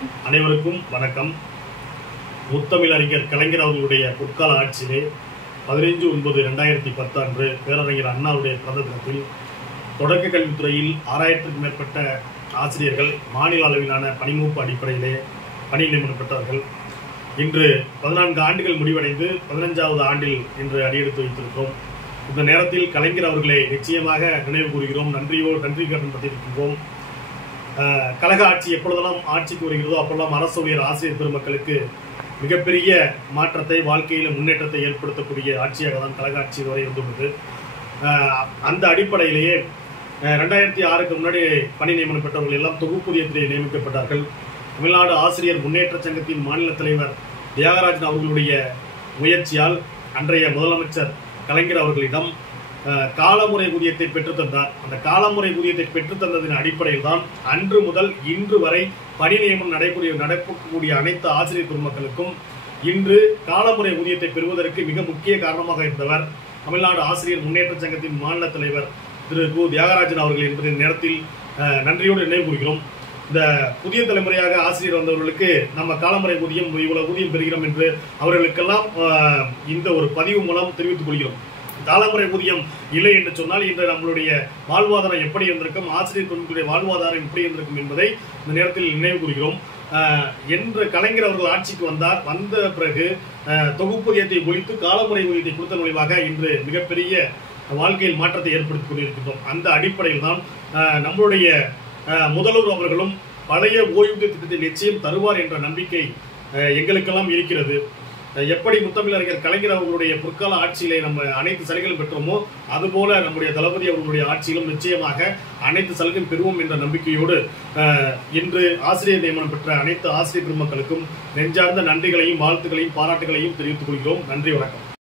அனைவருக்கும் வணக்கம். முத்தமிழ் அறிஞர் கலைஞர் அவர்களுடைய பொற்கால ஆட்சியிலே 15/9/2010 அன்று பேரறிஞர் அண்ணாவுடைய பிறந்த தினத்தில் தொடக்க கல்வித்துறையில் 6000க்கும் மேற்பட்ட ஆசிரியர்கள் மாநில அளவிலான பணிமூப்பு அடிப்படையிலே பணி நியமனம் பெற்றார்கள். இன்று 14 ஆண்டுகள் முடிவடைந்து 15வது ஆண்டில் இன்று அடியெடுத்து வைத்திருக்கிறோம். இந்த நேரத்தில் கலைஞர் அவர்களை நிச்சயமாக நினைவு கூறுகிறோம், நன்றி கடன் பட்டிருக்கின்றோம். கழக ஆட்சி எப்பொழுதெல்லாம் ஆட்சிக்கு வருகிறதோ அப்பொழுதெல்லாம் அரசு ஊழியர் ஆசிரியர் பெருமக்களுக்கு மிகப்பெரிய மாற்றத்தை, வாழ்க்கையில் முன்னேற்றத்தை ஏற்படுத்தக்கூடிய ஆட்சியாக தான் கழக ஆட்சி வரை இருந்துள்ளது. அந்த அடிப்படையிலேயே 2006க்கு முன்னாடி பணி நியமனம் பெற்றவர்கள் எல்லாம் தொகுப்பூதியத்திலே நியமிக்கப்பட்டார்கள். தமிழ்நாடு ஆசிரியர் முன்னேற்ற சங்கத்தின் மாநில தலைவர் தியாகராஜன் அவர்களுடைய முயற்சியால் அன்றைய முதலமைச்சர் கலைஞர் அவர்களிடம் காலமுறை ஊதியத்தை பெற்றுத்தந்தார். அந்த காலமுறை ஊதியத்தை பெற்றுத்தந்ததின் அடிப்படையில் தான் அன்று முதல் இன்று வரை பணி நியமனம் நடக்கக்கூடிய அனைத்து ஆசிரியர் பெருமக்களுக்கும் இன்று காலமுறை ஊதியத்தை பெறுவதற்கு மிக முக்கிய காரணமாக இருந்தவர் தமிழ்நாடு ஆசிரியர் முன்னேற்ற சங்கத்தின் மாநில தலைவர் திரு கு தியாகராஜன் அவர்கள் என்பதை நேரத்தில் நன்றியோடு நினைவு கூறுகிறோம். இந்த புதிய தலைமுறையாக ஆசிரியர் வந்தவர்களுக்கு நம்ம காலமுறை ஊதியம் இவ்வளவு ஊதியம் பெறுகிறோம் என்று அவர்களுக்கெல்லாம் இந்த ஒரு பதிவு மூலம் தெரிவித்துக் கொள்கிறோம். காலமுறை ஊதியம் இல்லை என்று சொன்னால் இன்று நம்மளுடைய வாழ்வாதாரம் எப்படி இருந்திருக்கும், ஆசிரியர் பெண்களுடைய வாழ்வாதாரம் எப்படி இருந்திருக்கும் என்பதை இந்த நேரத்தில் நினைவு கூறுகிறோம். என்று கலைஞர் அவர்கள் ஆட்சிக்கு வந்த பிறகு தொகுப்பூதியத்தை ஒழித்து காலமுறை ஊதியத்தை கொடுத்த மூலமாக இன்று மிகப்பெரிய வாழ்க்கையில் மாற்றத்தை ஏற்படுத்திக் கொண்டிருக்கின்றோம். அந்த அடிப்படையில் தான் நம்மளுடைய முதல்வர் அவர்களும் பழைய ஓய்வூதிய திட்டத்தை நிச்சயம் தருவார் என்ற நம்பிக்கை எங்களுக்கெல்லாம் இருக்கிறது. எப்படி முத்தமிழ் அறிஞர் கலைஞர் அவர்களுடைய பொற்கால ஆட்சியிலே நம்ம அனைத்து சலுகைகளும் பெற்றோமோ அதுபோல நம்முடைய தளபதி அவர்களுடைய ஆட்சியிலும் நிச்சயமாக அனைத்து சலுகையும் பெறுவோம் என்ற நம்பிக்கையோடு இன்று ஆசிரியர் நியமனம் பெற்ற அனைத்து ஆசிரியர் பெருமக்களுக்கும் நெஞ்சார்ந்த நன்றிகளையும் வாழ்த்துக்களையும் பாராட்டுகளையும் தெரிவித்துக் கொள்கிறோம். நன்றி, வணக்கம்.